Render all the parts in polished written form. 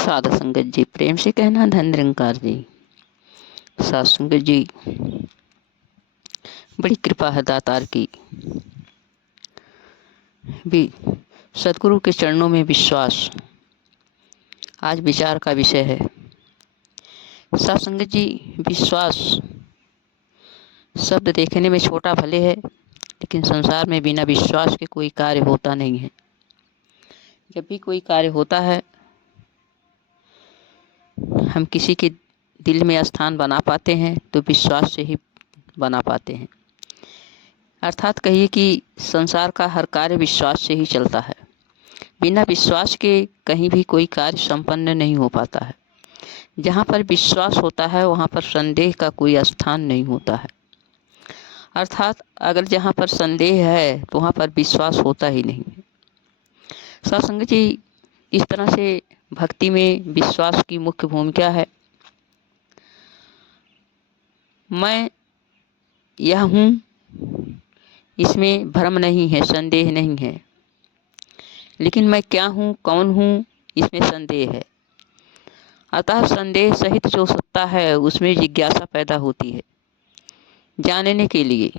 साधु संगत जी, प्रेम से कहना धन निरंकार जी। साधु संगत जी, बड़ी कृपा है दातार की। भी सदगुरु के चरणों में विश्वास आज विचार का विषय है। साधु संगत जी, विश्वास शब्द देखने में छोटा भले है, लेकिन संसार में बिना विश्वास के कोई कार्य होता नहीं है। जब भी कोई कार्य होता है, हम किसी के दिल में स्थान बना पाते हैं तो विश्वास से ही बना पाते हैं। अर्थात कहिए कि संसार का हर कार्य विश्वास से ही चलता है। बिना विश्वास के कहीं भी कोई कार्य संपन्न नहीं हो पाता है। जहाँ पर विश्वास होता है वहाँ पर संदेह का कोई स्थान नहीं होता है। अर्थात अगर जहाँ पर संदेह है तो वहाँ पर विश्वास होता ही नहीं है। साधु संगत जी, इस तरह से भक्ति में विश्वास की मुख्य भूमिका है। मैं यह हूँ, इसमें भ्रम नहीं है, संदेह नहीं है। लेकिन मैं क्या हूँ, कौन हूँ, इसमें संदेह है। अतः संदेह सहित जो सत्ता है उसमें जिज्ञासा पैदा होती है जानने के लिए।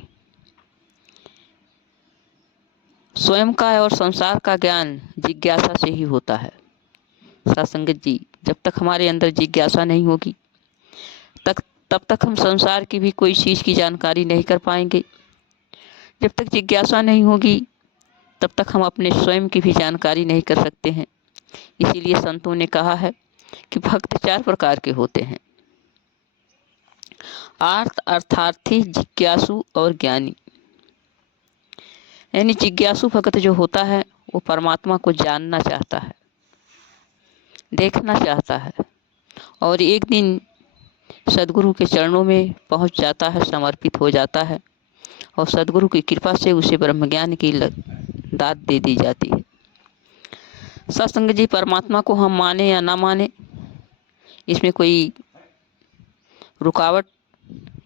स्वयं का और संसार का ज्ञान जिज्ञासा से ही होता है। साधु संगत जी, जब तक हमारे अंदर जिज्ञासा नहीं होगी तब तक हम संसार की भी कोई चीज़ की जानकारी नहीं कर पाएंगे। जब तक जिज्ञासा नहीं होगी तब तक हम अपने स्वयं की भी जानकारी नहीं कर सकते हैं। इसीलिए संतों ने कहा है कि भक्त 4 प्रकार के होते हैं: आर्त, अर्थार्थी, जिज्ञासु और ज्ञानी। यानी जिज्ञासु भक्त जो होता है वो परमात्मा को जानना चाहता है, देखना चाहता है और एक दिन सदगुरु के चरणों में पहुंच जाता है, समर्पित हो जाता है और सदगुरु की कृपा से उसे ब्रह्मज्ञान की दात दे दी जाती है। सत्संग जी, परमात्मा को हम माने या ना माने, इसमें कोई रुकावट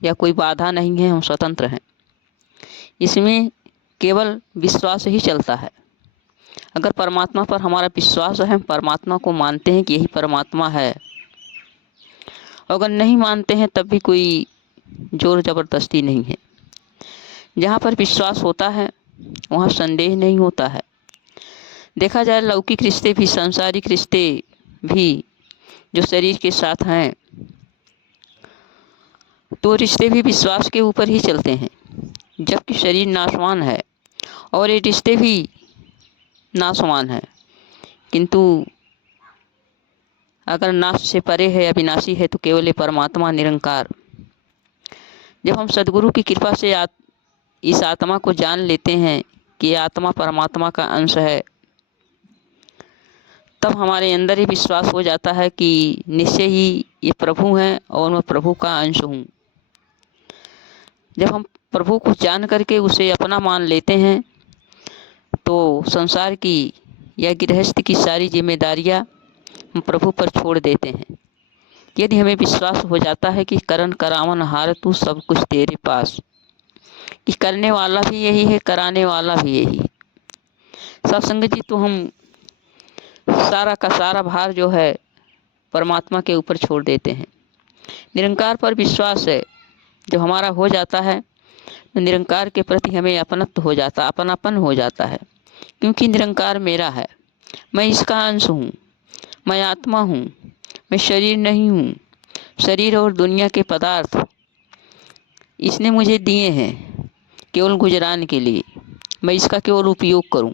या कोई बाधा नहीं है। हम स्वतंत्र हैं। इसमें केवल विश्वास ही चलता है। अगर परमात्मा पर हमारा विश्वास है, हम परमात्मा को मानते हैं कि यही परमात्मा है। अगर नहीं मानते हैं तब भी कोई जोर ज़बरदस्ती नहीं है। जहाँ पर विश्वास होता है वहाँ संदेह नहीं होता है। देखा जाए लौकिक रिश्ते भी, सांसारिक रिश्ते भी जो शरीर के साथ हैं, तो रिश्ते भी विश्वास के ऊपर ही चलते हैं। जबकि शरीर नाशवान है और ये रिश्ते भी नाशवान है, किंतु अगर नाश से परे है, अविनाशी है, तो केवल ये परमात्मा निरंकार। जब हम सदगुरु की कृपा से इस आत्मा को जान लेते हैं कि ये आत्मा परमात्मा का अंश है, तब हमारे अंदर ही विश्वास हो जाता है कि निश्चय ही ये प्रभु हैं और मैं प्रभु का अंश हूँ। जब हम प्रभु को जान करके उसे अपना मान लेते हैं तो संसार की या गृहस्थ की सारी जिम्मेदारियाँ हम प्रभु पर छोड़ देते हैं। यदि हमें विश्वास हो जाता है कि करन करावन हार तू सब कुछ तेरे पास, कि करने वाला भी यही है, कराने वाला भी यही है। सत्संग जी, तो हम सारा का सारा भार जो है परमात्मा के ऊपर छोड़ देते हैं। निरंकार पर विश्वास है जो हमारा हो जाता है तो निरंकार के प्रति हमें अपनत्व हो जाता, अपनापन हो जाता है। क्योंकि निरंकार मेरा है, मैं इसका अंश हूँ, मैं आत्मा हूँ, मैं शरीर नहीं हूँ। शरीर और दुनिया के पदार्थ इसने मुझे दिए हैं केवल गुजरान के लिए, मैं इसका केवल उपयोग करूँ।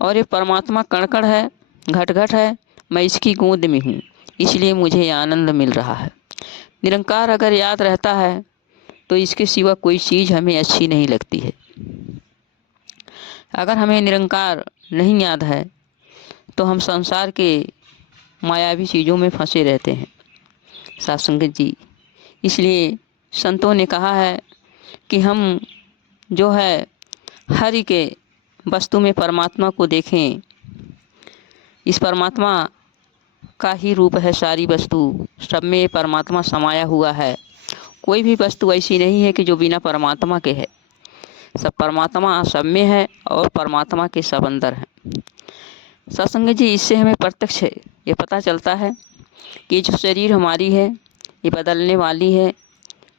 और ये परमात्मा कण-कण है, घट-घट है, मैं इसकी गोद में हूँ, इसलिए मुझे आनंद मिल रहा है। निरंकार अगर याद रहता है तो इसके सिवा कोई चीज़ हमें अच्छी नहीं लगती है। अगर हमें निरंकार नहीं याद है तो हम संसार के मायावी चीज़ों में फंसे रहते हैं। साधु संगत जी, इसलिए संतों ने कहा है कि हम जो है हर के वस्तु में परमात्मा को देखें। इस परमात्मा का ही रूप है सारी वस्तु, सब में परमात्मा समाया हुआ है। कोई भी वस्तु ऐसी नहीं है कि जो बिना परमात्मा के है। सब परमात्मा सब में है और परमात्मा के सब अंदर है। सत्संग जी, इससे हमें प्रत्यक्ष ये पता चलता है कि जो शरीर हमारी है ये बदलने वाली है।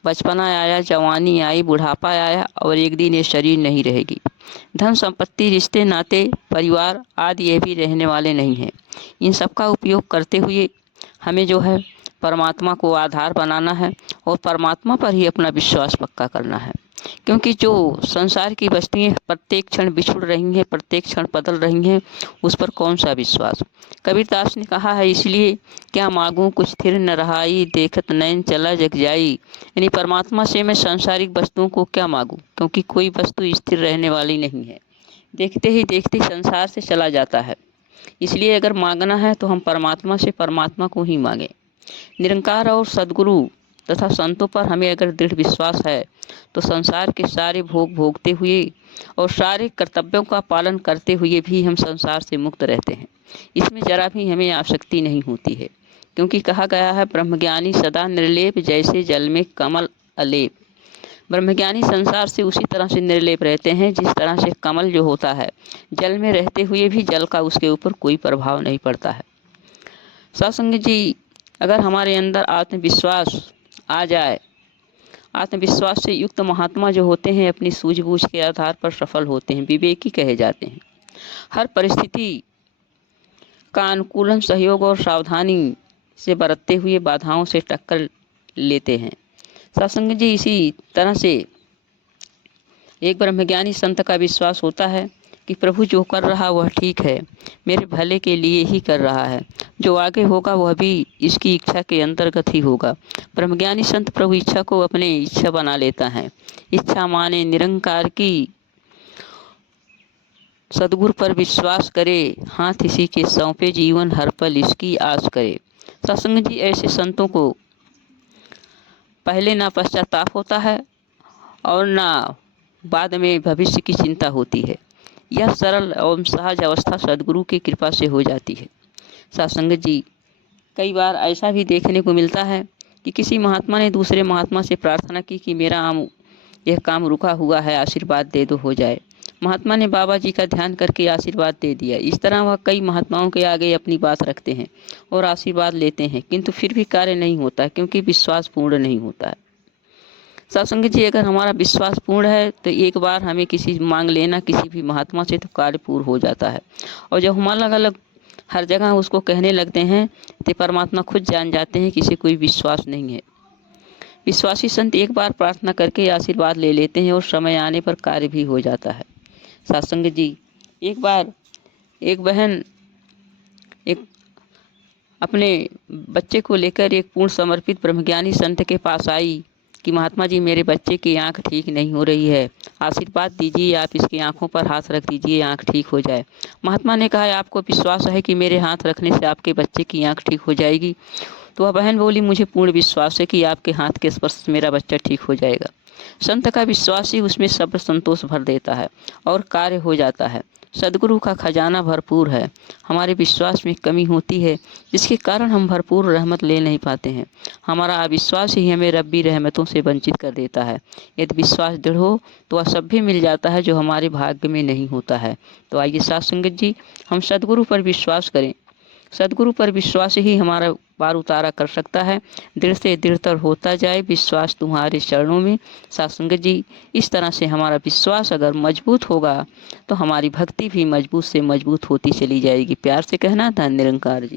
बचपना आया, जवानी आई, बुढ़ापा आया और एक दिन ये शरीर नहीं रहेगी। धन संपत्ति, रिश्ते नाते, परिवार आदि ये भी रहने वाले नहीं हैं। इन सब का उपयोग करते हुए हमें जो है परमात्मा को आधार बनाना है और परमात्मा पर ही अपना विश्वास पक्का करना है। क्योंकि जो संसार की वस्तुएं प्रत्येक क्षण बिछुड़ रही हैं, प्रत्येक क्षण बदल रही हैं, उस पर कौन सा विश्वास। कबीरदास ने कहा है, इसलिए क्या मांगूं कुछ स्थिर न रहाई, देखत नैन चला जग जाई। यानी परमात्मा से मैं सांसारिक वस्तुओं को क्या मांगूं, क्योंकि कोई वस्तु स्थिर रहने वाली नहीं है, देखते ही देखते संसार से चला जाता है। इसलिए अगर मांगना है तो हम परमात्मा से परमात्मा को ही मांगें। निरंकार और सद्गुरु तथा संतों पर हमें अगर दृढ़ विश्वास है तो संसार के सारे भोग भोगते हुए और सारे कर्तव्यों का पालन करते हुए भी हम संसार से मुक्त रहते हैं। इसमें जरा भी हमें आसक्ति नहीं होती है, क्योंकि कहा गया है, ब्रह्मज्ञानी सदा निर्लेप जैसे जल में कमल अलेप। ब्रह्मज्ञानी संसार से उसी तरह से निर्लेप रहते हैं जिस तरह से कमल जो होता है जल में रहते हुए भी जल का उसके ऊपर कोई प्रभाव नहीं पड़ता है। सत्संग जी, अगर हमारे अंदर आत्मविश्वास आ जाए, आत्मविश्वास से युक्त महात्मा जो होते हैं अपनी सूझबूझ के आधार पर सफल होते हैं, विवेकी कहे जाते हैं। हर परिस्थिति का अनुकूलन, सहयोग और सावधानी से बरतते हुए बाधाओं से टक्कर लेते हैं। सत्संग जी, इसी तरह से एक ब्रह्मज्ञानी संत का विश्वास होता है कि प्रभु जो कर रहा वह ठीक है, मेरे भले के लिए ही कर रहा है, जो आगे होगा वह भी इसकी इच्छा के अंतर्गत ही होगा। ब्रह्मज्ञानी संत प्रभु इच्छा को अपने इच्छा बना लेता है। इच्छा माने निरंकार की, सद्गुरु पर विश्वास करे, हाथ इसी के सौंपे, जीवन हर पल इसकी आस करे। सत्संग जी, ऐसे संतों को पहले ना पश्चाताप होता है और ना बाद में भविष्य की चिंता होती है। यह सरल एवं सहज अवस्था सद्गुरु की कृपा से हो जाती है। सत्संग जी, कई बार ऐसा भी देखने को मिलता है कि किसी महात्मा ने दूसरे महात्मा से प्रार्थना की कि मेरा यह काम रुका हुआ है, आशीर्वाद दे दो, हो जाए। महात्मा ने बाबा जी का ध्यान करके आशीर्वाद दे दिया। इस तरह वह कई महात्माओं के आगे अपनी बात रखते हैं और आशीर्वाद लेते हैं, किंतु फिर भी कार्य नहीं होता, क्योंकि विश्वास पूर्ण नहीं होता है। सत्संग जी, अगर हमारा विश्वास पूर्ण है तो एक बार हमें किसी मांग लेना किसी भी महात्मा से तो कार्य पूर्ण हो जाता है। और जब हम अलग अलग हर जगह उसको कहने लगते हैं तो परमात्मा खुद जान जाते हैं कि इसे कोई विश्वास नहीं है। विश्वासी संत एक बार प्रार्थना करके आशीर्वाद ले लेते हैं और समय आने पर कार्य भी हो जाता है। सत्संग जी, एक बार एक बहन एक अपने बच्चे को लेकर एक पूर्ण समर्पित ब्रह्मज्ञानी संत के पास आई कि महात्मा जी, मेरे बच्चे की आंख ठीक नहीं हो रही है, आशीर्वाद दीजिए, आप इसकी आंखों पर हाथ रख दीजिए, आंख ठीक हो जाए। महात्मा ने कहा, आपको विश्वास है कि मेरे हाथ रखने से आपके बच्चे की आंख ठीक हो जाएगी? तो वह बहन बोली, मुझे पूर्ण विश्वास है कि आपके हाथ के स्पर्श से मेरा बच्चा ठीक हो जाएगा। संत का विश्वास ही उसमें सब्र संतोष भर देता है और कार्य हो जाता है। सद्गुरु का खजाना भरपूर है, हमारे विश्वास में कमी होती है जिसके कारण हम भरपूर रहमत ले नहीं पाते हैं। हमारा अविश्वास ही हमें रब्बी रहमतों से वंचित कर देता है। यदि विश्वास दृढ़ हो तो वह सब भी मिल जाता है जो हमारे भाग्य में नहीं होता है। तो आइए साथ संगत जी, हम सद्गुरु पर विश्वास करें। सद्गुरु पर विश्वास ही हमारा पार उतारा कर सकता है। दृढ़ से दृढ़तर होता जाए विश्वास तुम्हारे चरणों में। सत्संग जी, इस तरह से हमारा विश्वास अगर मजबूत होगा तो हमारी भक्ति भी मजबूत से मजबूत होती चली जाएगी। प्यार से कहना, धन निरंकार जी।